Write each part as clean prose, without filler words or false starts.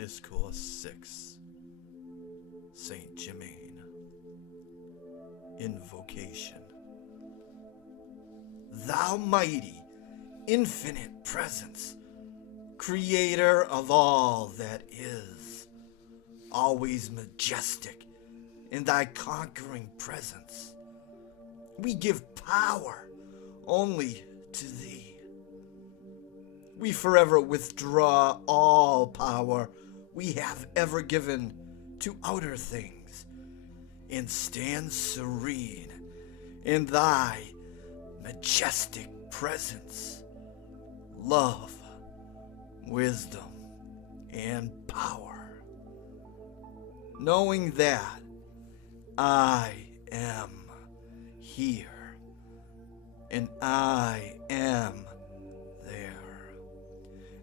Discourse 6, Saint Germain. Invocation. Thou mighty, infinite presence, creator of all that is, always majestic in thy conquering presence, we give power only to thee. We forever withdraw all power we have ever given to outer things, and stand serene in thy majestic presence, love, wisdom, and power, knowing that I am here, and I am there,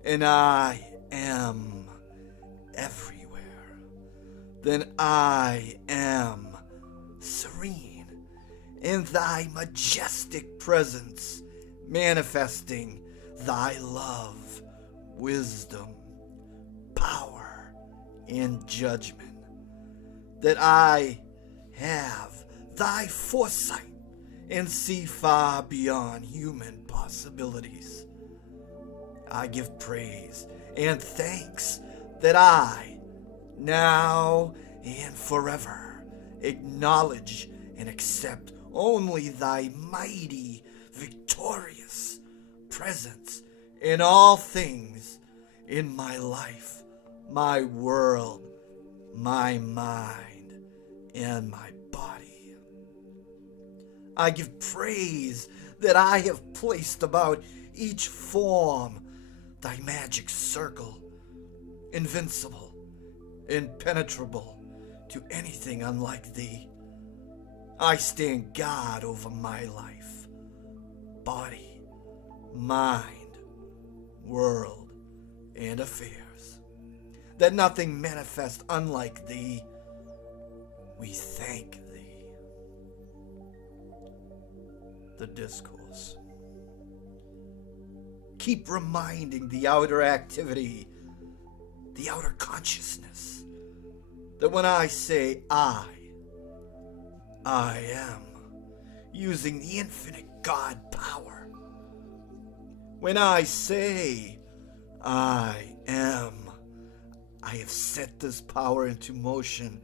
and I am everywhere. Then I am serene in thy majestic presence, manifesting thy love, wisdom, power, and judgment, that I have thy foresight and see far beyond human possibilities. I give praise and thanks that I, now and forever, acknowledge and accept only thy mighty, victorious presence in all things in my life, my world, my mind, and my body. I give praise that I have placed about each form thy magic circle, invincible, impenetrable to anything unlike thee. I stand guard over my life, body, mind, world, and affairs, that nothing manifest unlike thee. We thank thee. The Discourse. Keep reminding the outer activity, the outer consciousness, that when I say I am using the infinite God power. When I say I am, I have set this power into motion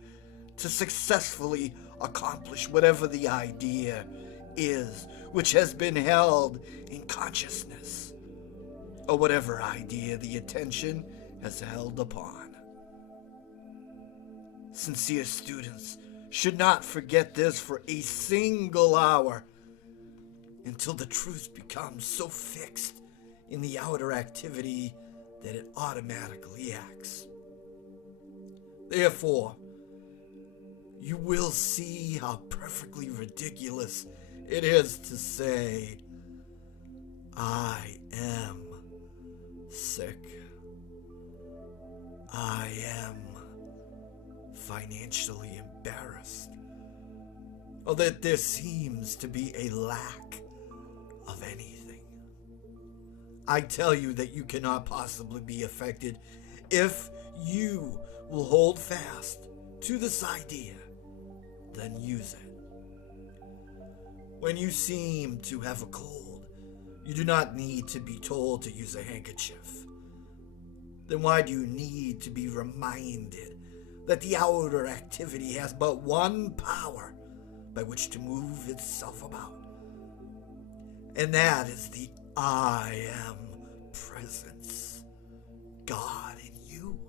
to successfully accomplish whatever the idea is which has been held in consciousness, or whatever idea the attention has held upon. Sincere students should not forget this for a single hour, until the truth becomes so fixed in the outer activity that it automatically acts. Therefore, you will see how perfectly ridiculous it is to say, I am sick. I am financially embarrassed, or that there seems to be a lack of anything. I tell you that you cannot possibly be affected if you will hold fast to this idea, then use it. When you seem to have a cold, you do not need to be told to use a handkerchief. Then why do you need to be reminded that the outer activity has but one power by which to move itself about? And that is the I am presence, God in you.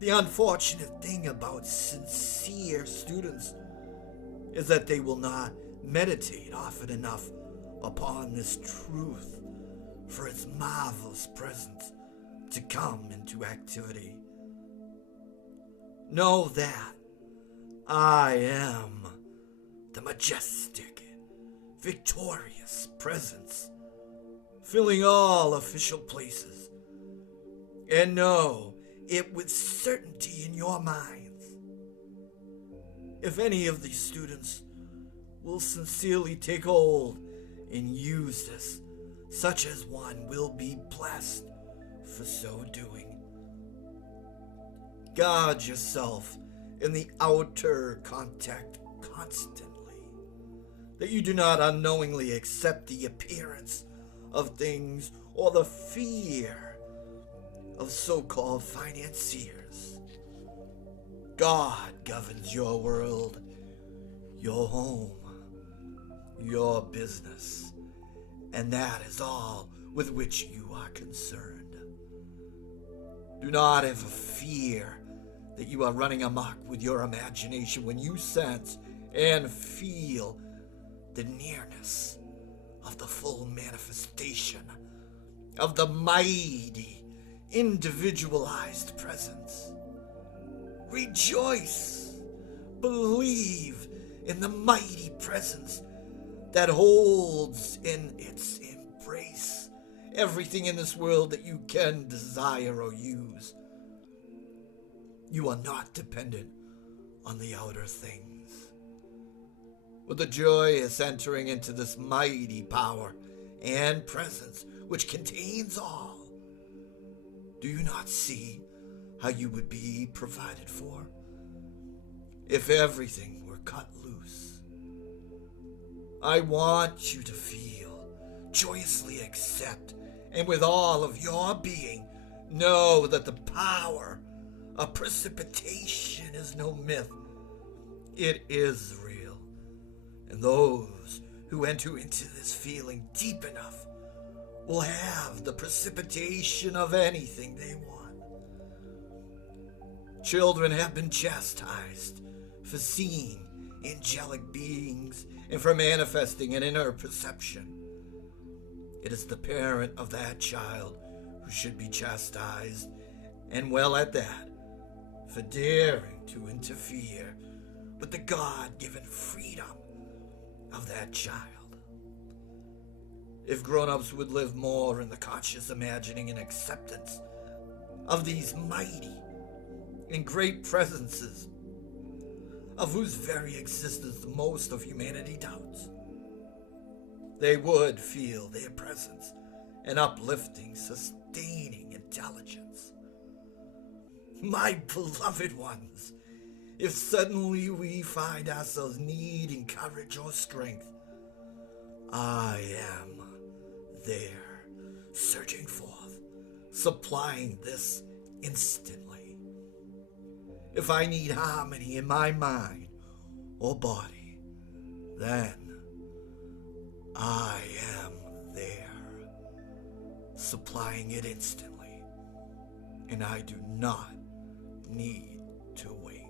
The unfortunate thing about sincere students is that they will not meditate often enough upon this truth for its marvelous presence to come into activity. Know that I am the majestic, victorious presence, filling all official places, and know it with certainty in your minds. If any of these students will sincerely take hold and use this, such as one will be blessed for so doing. Guard yourself in the outer contact constantly, that you do not unknowingly accept the appearance of things or the fear of so-called financiers. God governs your world, your home, your business, and that is all with which you are concerned. Do not ever fear that you are running amok with your imagination when you sense and feel the nearness of the full manifestation of the mighty, individualized presence. Rejoice, believe in the mighty presence that holds in its embrace everything in this world that you can desire or use. You are not dependent on the outer things. With the joyous entering into this mighty power and presence which contains all, do you not see how you would be provided for if everything were cut loose? I want you to feel, joyously accept, and with all of your being, know that the power of precipitation is no myth. It is real. And those who enter into this feeling deep enough will have the precipitation of anything they want. Children have been chastised for seeing angelic beings and for manifesting an inner perception. It is the parent of that child who should be chastised, and well at that, for daring to interfere with the God-given freedom of that child. If grown-ups would live more in the conscious imagining and acceptance of these mighty and great presences, of whose very existence most of humanity doubts, they would feel their presence an uplifting, sustaining intelligence. My beloved ones, if suddenly we find ourselves needing courage or strength, I am there, surging forth, supplying this instantly. If I need harmony in my mind or body, then I am there, supplying it instantly, and I do not need to wait.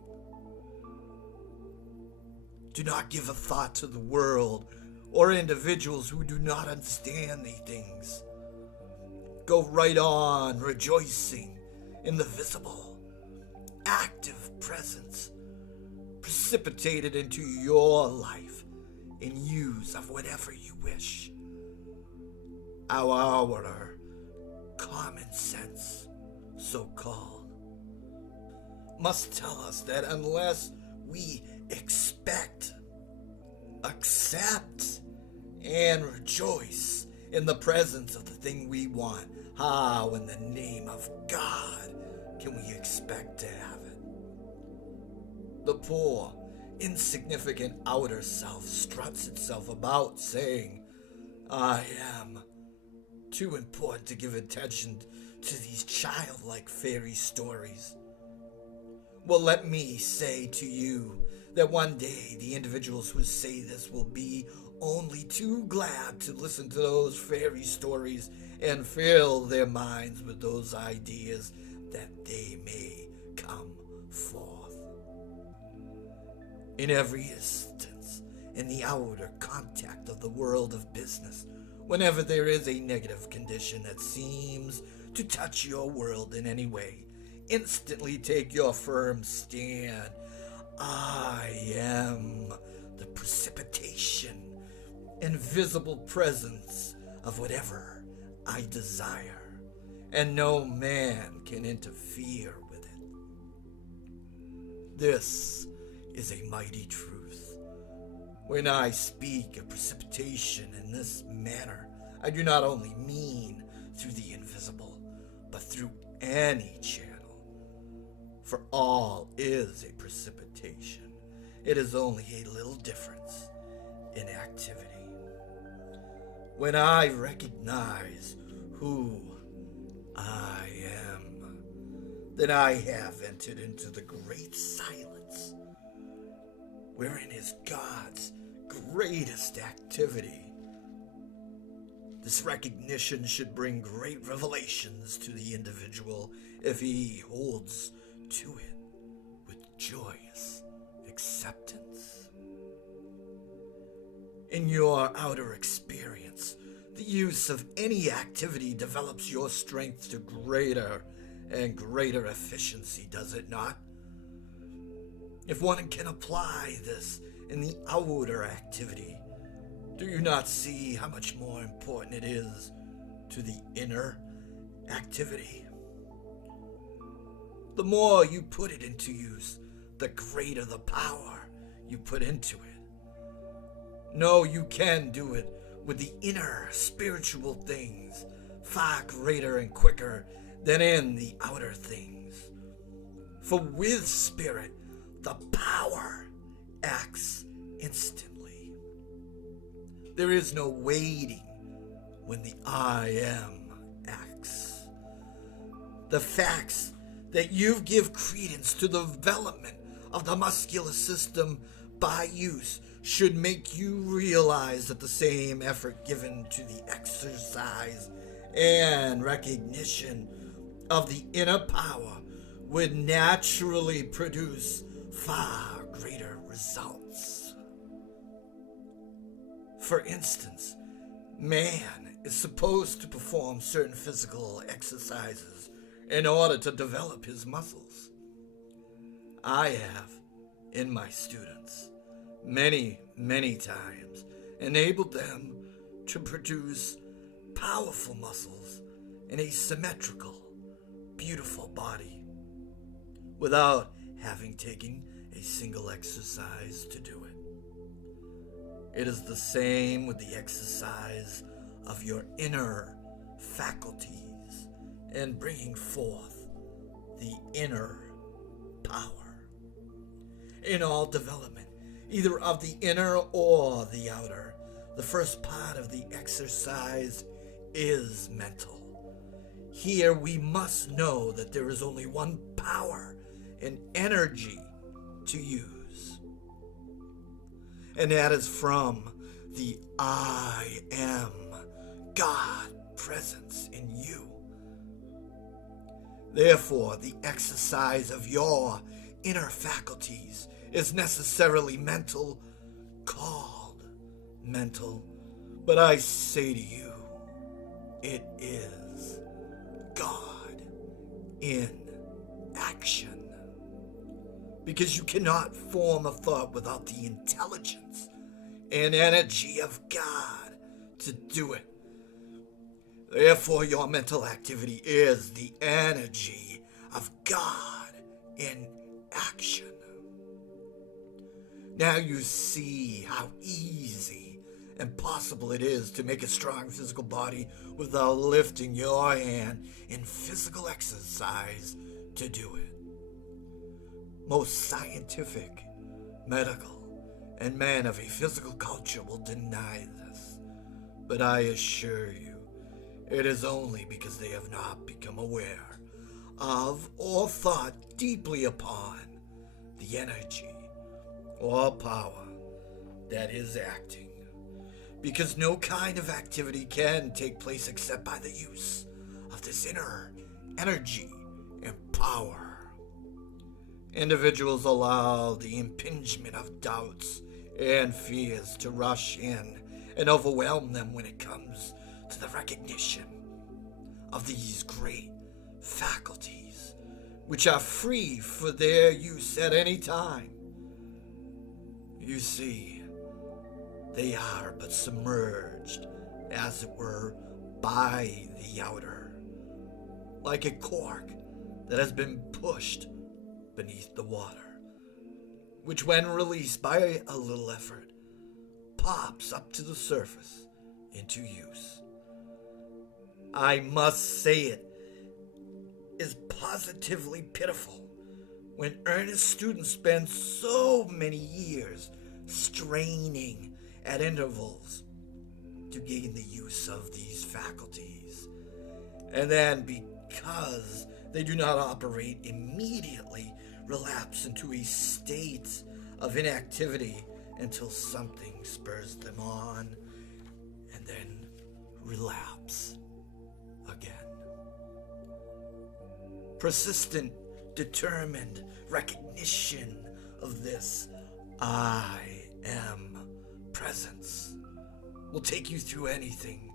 Do not give a thought to the world or individuals who do not understand these things. Go right on rejoicing in the visible, active presence precipitated into your life in use of whatever you wish. Our common sense, so-called, must tell us that unless we expect, accept, and rejoice in the presence of the thing we want, how in the name of God can we expect to have it? The poor, insignificant outer self struts itself about saying, I am too important to give attention to these childlike fairy stories. Well, let me say to you that one day the individuals who say this will be only too glad to listen to those fairy stories and fill their minds with those ideas that they may come forth. In every instance, in the outer contact of the world of business, whenever there is a negative condition that seems to touch your world in any way, instantly take your firm stand. I am the precipitation and visible presence of whatever I desire, and no man can interfere with it. This is a mighty truth. When I speak of precipitation in this manner, I do not only mean through the invisible, but through any channel. For all is a precipitation. It is only a little difference in activity. When I recognize who I am, then I have entered into the great silence, wherein is God's greatest activity. This recognition should bring great revelations to the individual if he holds to it with joyous acceptance. In your outer experience, the use of any activity develops your strength to greater and greater efficiency, does it not? If one can apply this in the outer activity, do you not see how much more important it is to the inner activity? The more you put it into use, the greater the power you put into it. No, you can do it with the inner spiritual things far greater and quicker than in the outer things. For with spirit, the power acts instantly. There is no waiting when the I am acts. The facts that you give credence to the development of the muscular system by use should make you realize that the same effort given to the exercise and recognition of the inner power would naturally produce far greater results. For instance, man is supposed to perform certain physical exercises in order to develop his muscles. I have, in my students, many times enabled them to produce powerful muscles in a symmetrical, beautiful body without having taken a single exercise to do it. It is the same with the exercise of your inner faculties and bringing forth the inner power. In all development, either of the inner or the outer, the first part of the exercise is mental. Here we must know that there is only one power and energy to use, and that is from the I am God presence in you. Therefore, the exercise of your inner faculties is necessarily mental, called mental, but I say to you, it is God in action. Because you cannot form a thought without the intelligence and energy of God to do it. Therefore, your mental activity is the energy of God in action. Now you see how easy and possible it is to make a strong physical body without lifting your hand in physical exercise to do it. Most scientific, medical, and men of a physical culture will deny this, but I assure you, it is only because they have not become aware of or thought deeply upon the energy or power that is acting. Because no kind of activity can take place except by the use of this inner energy and power. Individuals allow the impingement of doubts and fears to rush in and overwhelm them when it comes to the recognition of these great faculties, which are free for their use at any time. You see, they are but submerged, as it were, by the outer, like a cork that has been pushed beneath the water, which when released by a little effort, pops up to the surface into use. I must say it is positively pitiful when earnest students spend so many years straining at intervals to gain the use of these faculties. And then, because they do not operate immediately, relapse into a state of inactivity until something spurs them on, and then relapse again. Persistent, determined recognition of this I am presence will take you through anything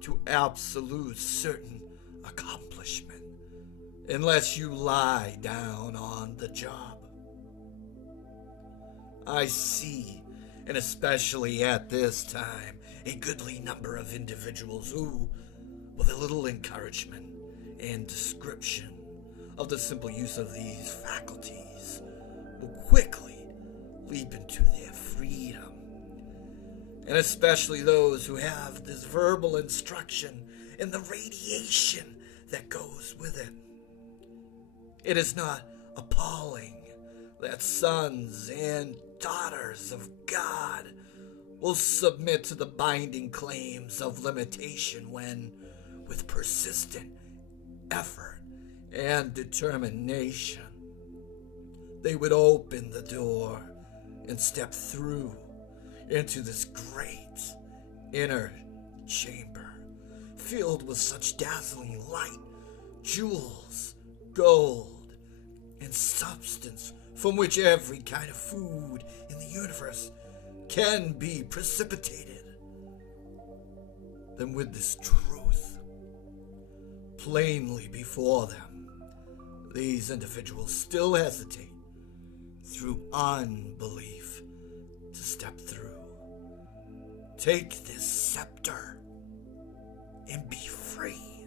to absolute certain accomplishment, unless you lie down on the job. I see, and especially at this time, a goodly number of individuals who, with a little encouragement and description of the simple use of these faculties, will quickly leap into their freedom. And especially those who have this verbal instruction and the radiation that goes with it. It is not appalling that sons and daughters of God will submit to the binding claims of limitation when, with persistent effort and determination, they would open the door and step through into this great inner chamber filled with such dazzling light, jewels, gold, and substance from which every kind of food in the universe can be precipitated. Then with this truth plainly before them, these individuals still hesitate through unbelief to step through. Take this scepter and be free.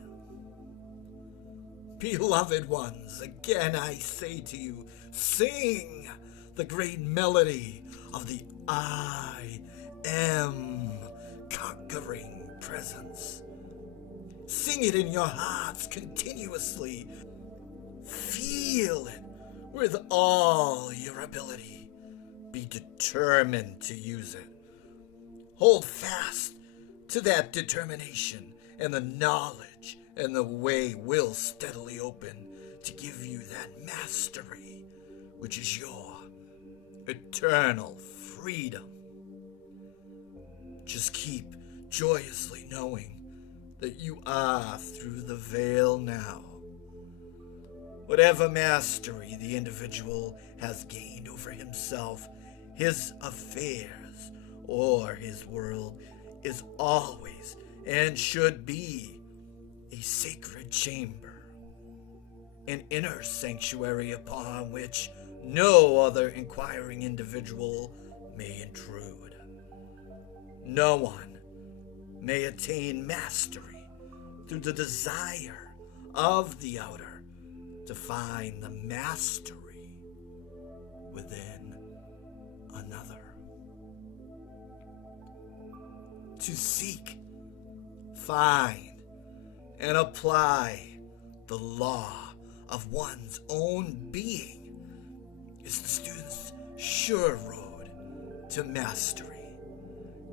Beloved ones, again I say to you, sing the great melody of the I am conquering presence. Sing it in your hearts continuously. Feel it with all your ability. Be determined to use it. Hold fast to that determination, and the knowledge and the way will steadily open to give you that mastery, which is your eternal freedom. Just keep joyously knowing that you are through the veil now. Whatever mastery the individual has gained over himself, his affairs, or his world is always and should be a sacred chamber, an inner sanctuary upon which no other inquiring individual may intrude. No one may attain mastery through the desire of the outer to find the mastery within another. To seek, find, and apply the law of one's own being is the student's sure road to mastery.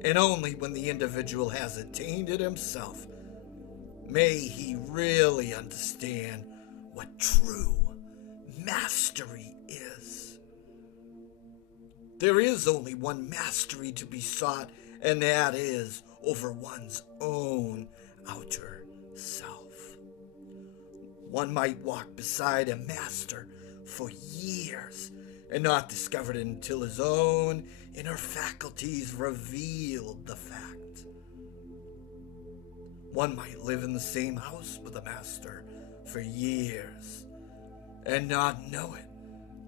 And only when the individual has attained it himself may he really understand what true mastery is. There is only one mastery to be sought, and that is over one's own outer self. One might walk beside a master for years and not discover it until his own inner faculties revealed the fact. One might live in the same house with a master for years and not know it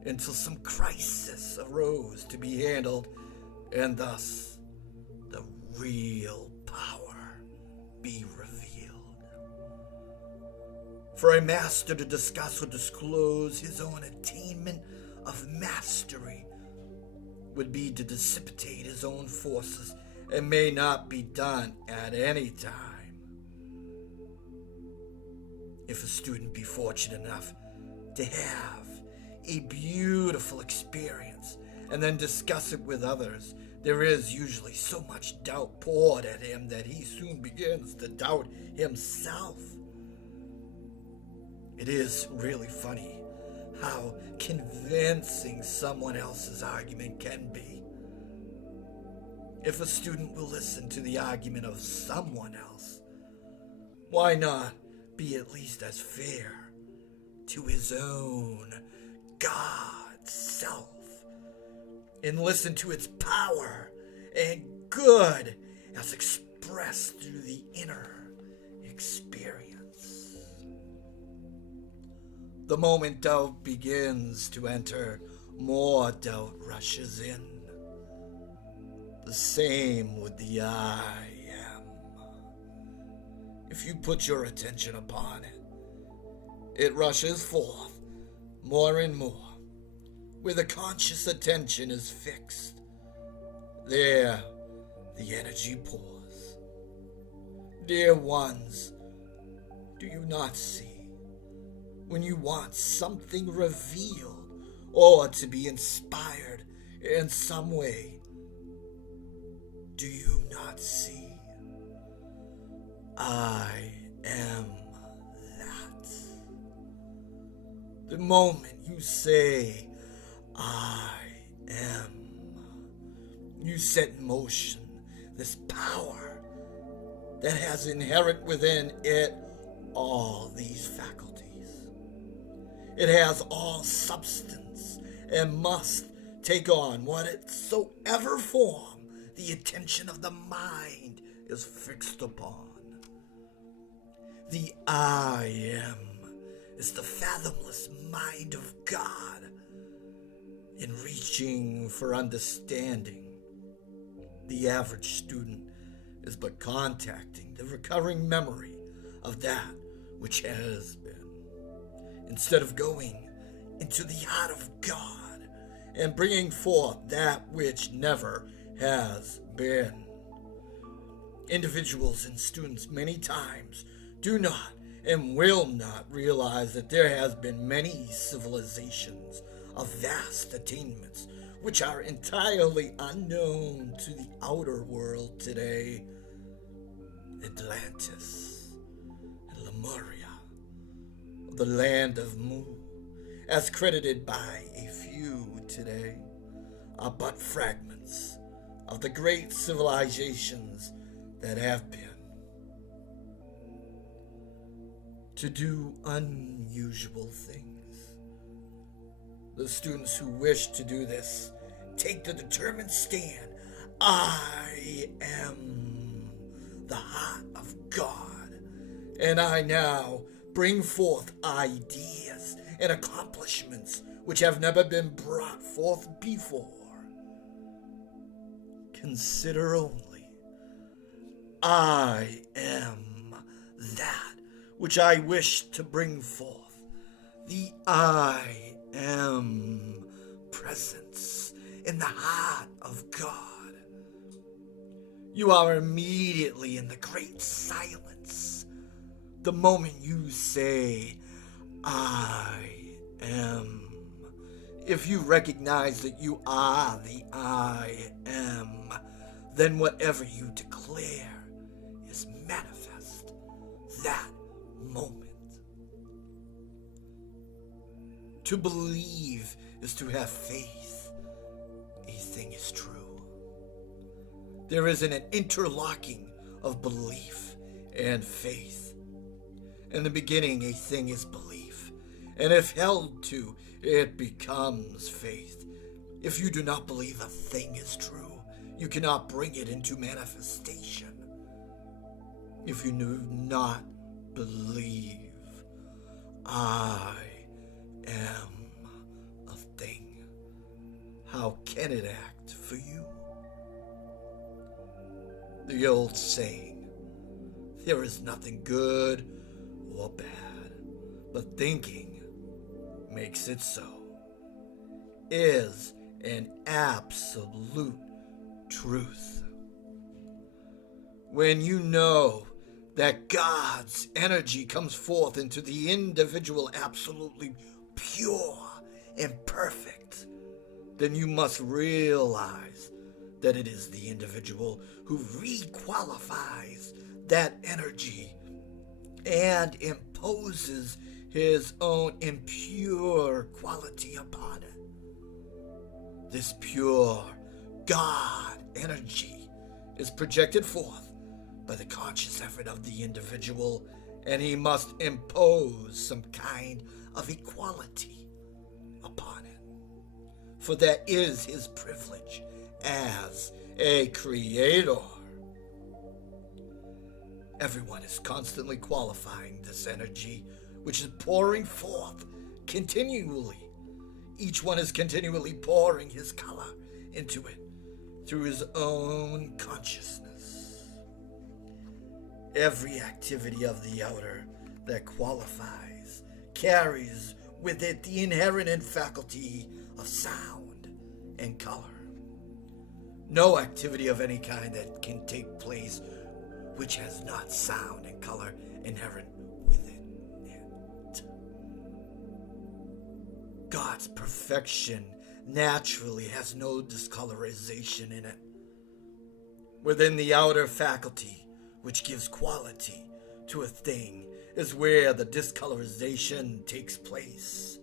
until some crisis arose to be handled, and thus the real power be revealed. For a master to discuss or disclose his own attainment of mastery would be to dissipate his own forces, and may not be done at any time. If a student be fortunate enough to have a beautiful experience and then discuss it with others, there is usually so much doubt poured at him that he soon begins to doubt himself. It is really funny how convincing someone else's argument can be. If a student will listen to the argument of someone else, why not be at least as fair to his own God self and listen to its power and good as expressed through the inner experience? The moment doubt begins to enter, more doubt rushes in. The same with the I am. If you put your attention upon it, it rushes forth more and more. Where the conscious attention is fixed, there the energy pours. Dear ones, do you not see? When you want something revealed or to be inspired in some way, do you not see? I am that. The moment you say, I am, you set in motion this power that has inherent within it all these faculties. It has all substance and must take on whatsoever form the attention of the mind is fixed upon. The I am is the fathomless mind of God. In reaching for understanding, the average student is but contacting the recurring memory of that which has been, instead of going into the heart of God and bringing forth that which never has been. Individuals and students many times do not and will not realize that there has been many civilizations of vast attainments which are entirely unknown to the outer world today. Atlantis and Lemuria, the land of Mu, as credited by a few today, are but fragments of the great civilizations that have been. To do unusual things. The students who wish to do this take the determined stand. I am the heart of God, and I now bring forth ideas and accomplishments which have never been brought forth before. Consider only, I am that which I wish to bring forth. The I am presence in the heart of God. You are immediately in the great silence. The moment you say, I am. If you recognize that you are the I am, then whatever you declare is manifest that moment. To believe is to have faith. A thing is true. There is an interlocking of belief and faith. In the beginning, a thing is belief, and if held to, it becomes faith. If you do not believe a thing is true, you cannot bring it into manifestation. If you do not believe, I am a thing, how can it act for you? The old saying, there is nothing good or bad, but thinking makes it so, is an absolute truth. When you know that God's energy comes forth into the individual absolutely pure imperfect, then you must realize that it is the individual who requalifies that energy and imposes his own impure quality upon it. This pure God energy is projected forth by the conscious effort of the individual, and he must impose some kind of equality upon it. For that is his privilege as a creator. Everyone is constantly qualifying this energy, which is pouring forth continually. Each one is continually pouring his color into it through his own consciousness. Every activity of the outer that qualifies carries with it the inherent faculty of sound and color. No activity of any kind that can take place which has not sound and color inherent within it. God's perfection naturally has no discolorization in it. Within the outer faculty, which gives quality to a thing, is where the discolorization takes place.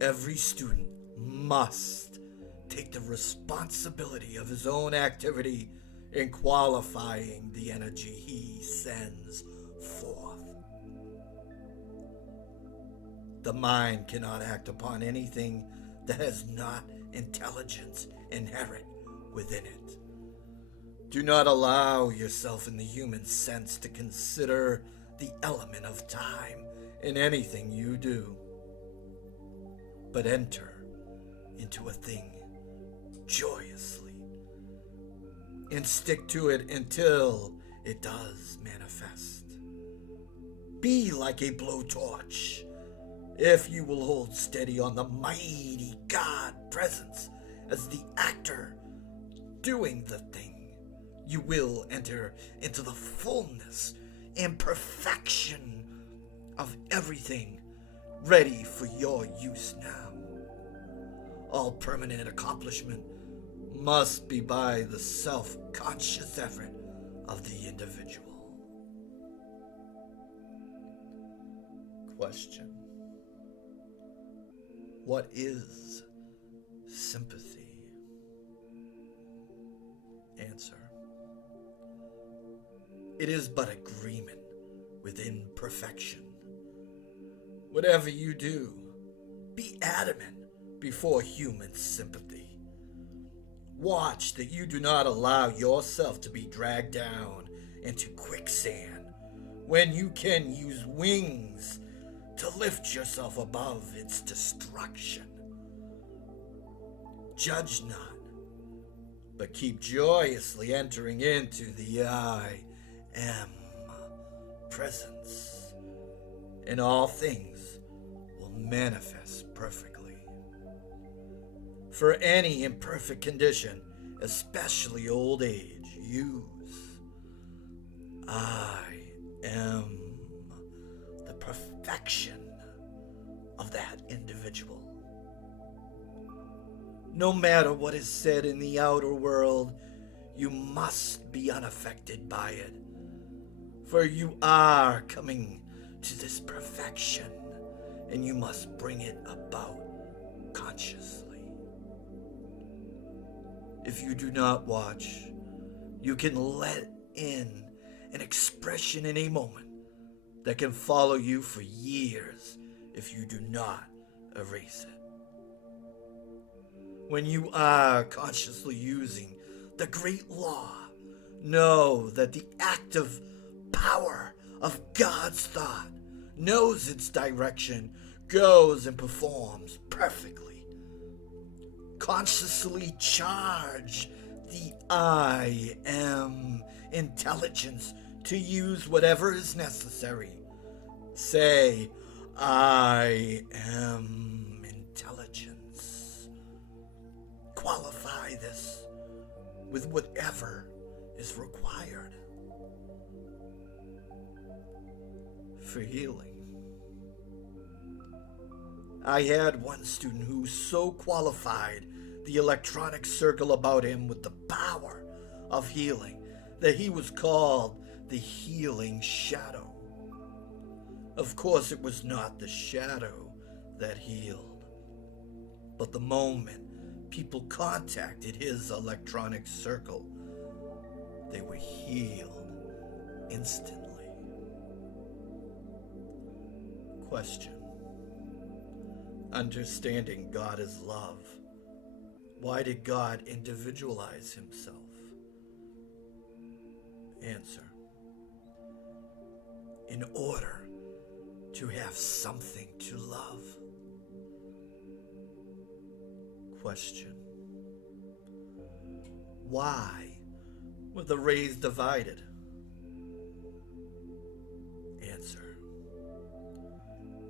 Every student must take the responsibility of his own activity in qualifying the energy he sends forth. The mind cannot act upon anything that has not intelligence inherent within it. Do not allow yourself in the human sense to consider the element of time in anything you do, but enter into a thing joyously and stick to it until it does manifest. Be like a blowtorch. If you will hold steady on the mighty God presence as the actor doing the thing, you will enter into the fullness and perfection of everything ready for your use now. All permanent accomplishment must be by the self-conscious effort of the individual. Question: what is sympathy? Answer: it is but agreement within perfection. Whatever you do, be adamant before human sympathy. Watch that you do not allow yourself to be dragged down into quicksand when you can use wings to lift yourself above its destruction. Judge not, but keep joyously entering into the I am presence, and all things will manifest perfectly. For any imperfect condition, especially old age, use I am the perfection of that individual. No matter what is said in the outer world, you must be unaffected by it, for you are coming to this perfection, and you must bring it about consciously. If you do not watch, you can let in an expression in a moment that can follow you for years if you do not erase it. When you are consciously using the great law, know that the active power of God's thought knows its direction, goes and performs perfectly. Consciously charge the I am intelligence to use whatever is necessary. Say, I am intelligence. Qualify this with whatever is required for healing. I had one student who so qualified the electronic circle about him with the power of healing that he was called the Healing Shadow. Of course, it was not the shadow that healed, but the moment people contacted his electronic circle, they were healed instantly. Question. Understanding God is love. Why did God individualize himself? Answer. In order to have something to love. Question. Why were the rays divided? Answer.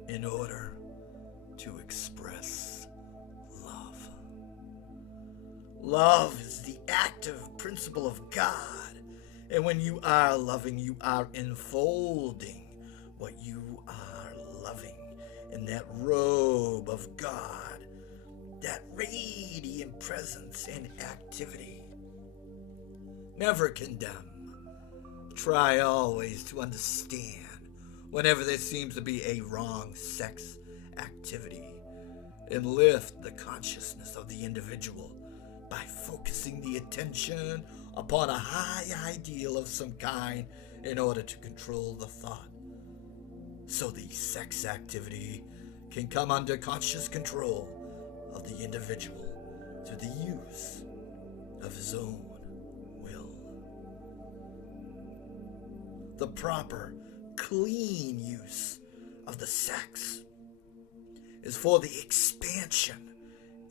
In order to express love. Love is the active principle of God, and when you are loving, you are enfolding what you are loving in that robe of God, that radiant presence and activity. Never condemn. Try always to understand whenever there seems to be a wrong sex activity, and lift the consciousness of the individual by focusing the attention upon a high ideal of some kind in order to control the thought, so the sex activity can come under conscious control of the individual through the use of his own will. The proper, clean use of the sex is for the expansion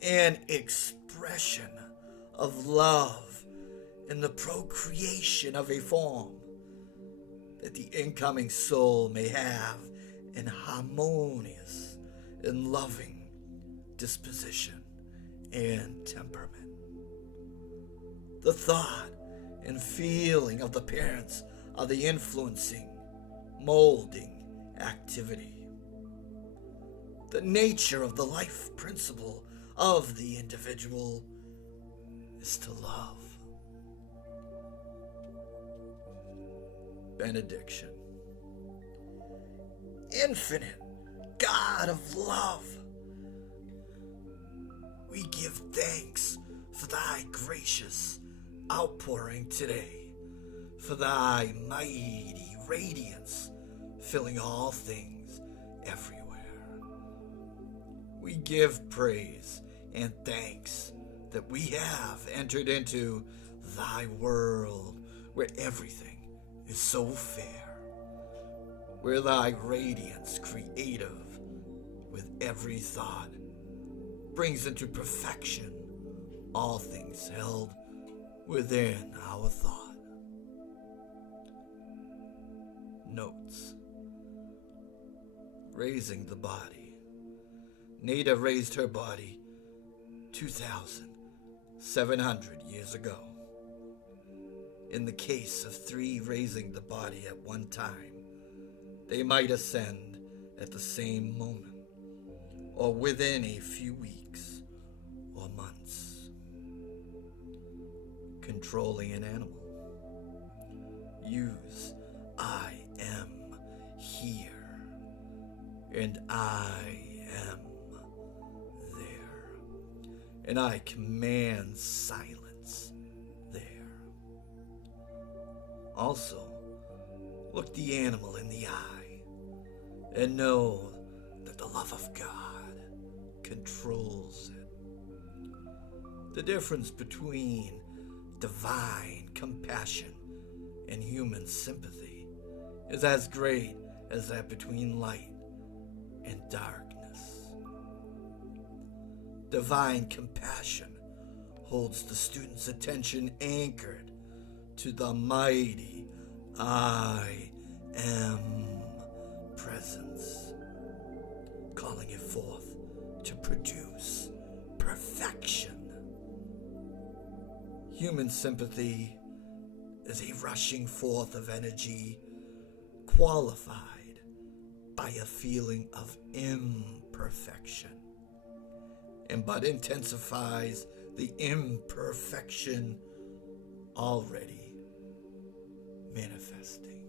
and expression of love in the procreation of a form that the incoming soul may have an harmonious and loving disposition and temperament. The thought and feeling of the parents are the influencing, molding activity. The nature of the life principle of the individual is to love. Benediction. Infinite God of love, we give thanks for thy gracious outpouring today, for thy mighty radiance filling all things everywhere. We give praise and thanks that we have entered into thy world where everything is so fair, where thy radiance creative with every thought brings into perfection all things held within our thought. Notes. Raising the body. Nada raised her body 2,700 years ago. In the case of 3 raising the body at one time, they might ascend at the same moment, or within a few weeks or months. Controlling an animal. Use I am here, and I am there, and I command silence there. Also, look the animal in the eye and know that the love of God controls it. The difference between divine compassion and human sympathy is as great as that between light and darkness. Divine compassion holds the student's attention anchored to the mighty I am presence, calling it forth to produce perfection. Human sympathy is a rushing forth of energy qualified by a feeling of imperfection, and but intensifies the imperfection already manifesting.